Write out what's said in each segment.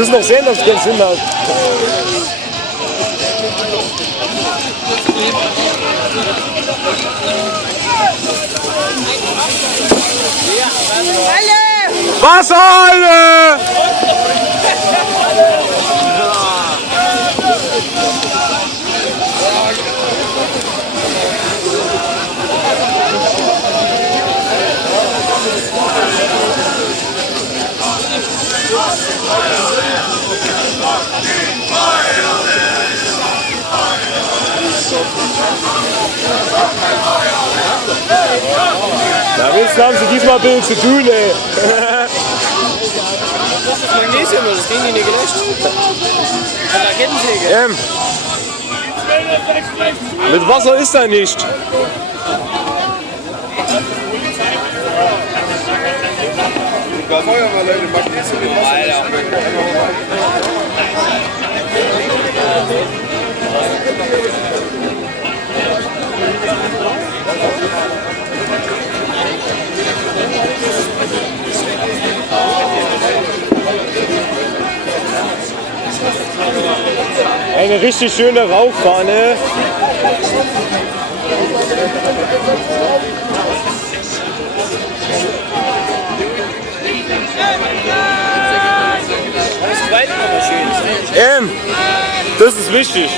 Müssen noch sehen, dass es keinen Sinn hat. Wasser, alle! Da wissen, haben sie diesmal ein bisschen zu tun, ey. Das ist Magnesium, das Ding, die nicht gelöscht. Von der Kettensäge. Mit Wasser ist da nicht. Da Feuerwehr, Leute, Magnesium mit Wasser. Eine richtig schöne Rauchfahne. Das ist wichtig.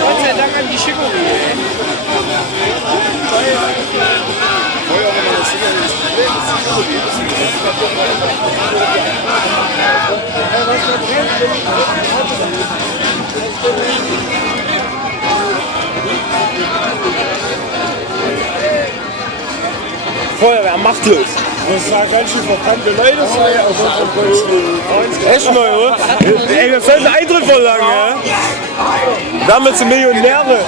Gott sei Dank an die Chicorée. Feuerwehr machtlos. Das war ganz schön verbrannte Leute auf unserem Grundstück. Echt neu, oder? Ey, wir sollten Eintritt verlangen, ja? Damit sind Millionäre.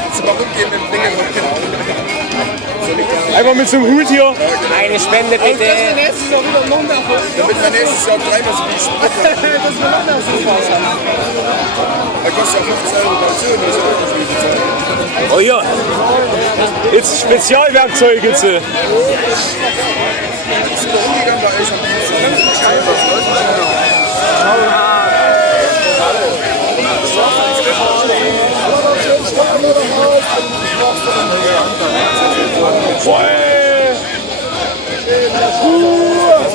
Einfach mit so einem Hut hier. Eine Spende bitte. Damit wir nächstes Jahr dreimal so viel Sprit haben. Das wir noch mehr so fahren. Da kostet ja 15 € Kaution, das ist auch nicht viel. Oh ja. Jetzt Spezialwerkzeuge jetzt. Das ist umgegangen bei euch am Dienstag.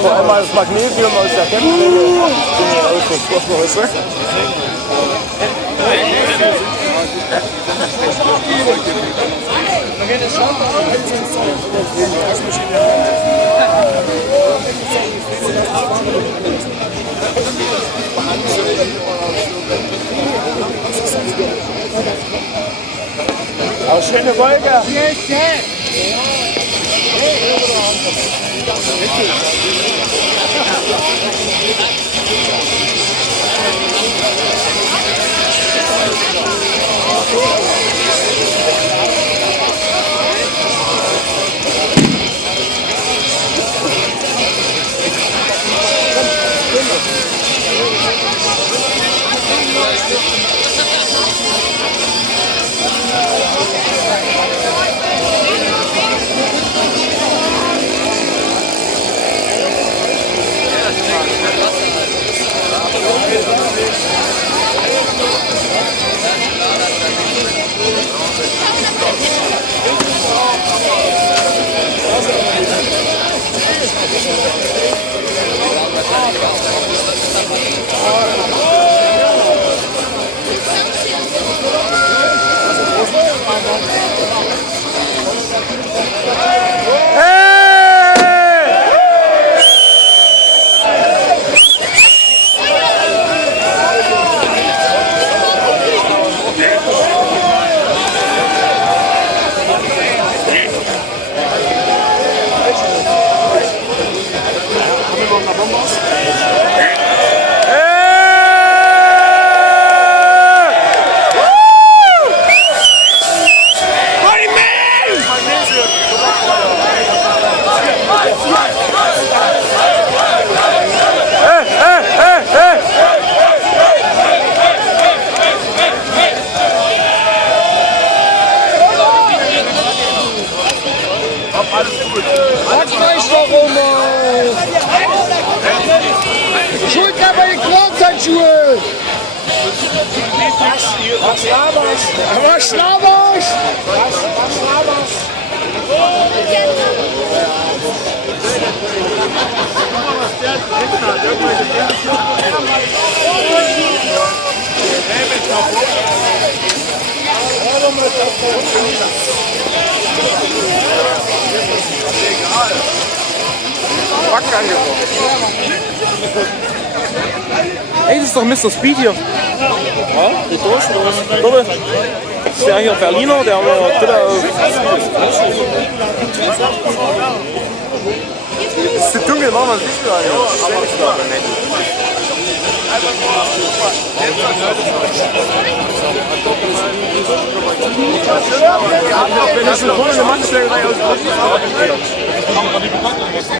Vor allem das Magnesium aus der Kettensäge. Aber schöne Wolke. Aber Schlabasch! Ey, das ist doch Mr. Speed hier. Ja, die Durchstoß. Das ist der hier Berliner, der Ist zu dunkel, machen wir das Licht an. Wenn das eine Matschlägerei aus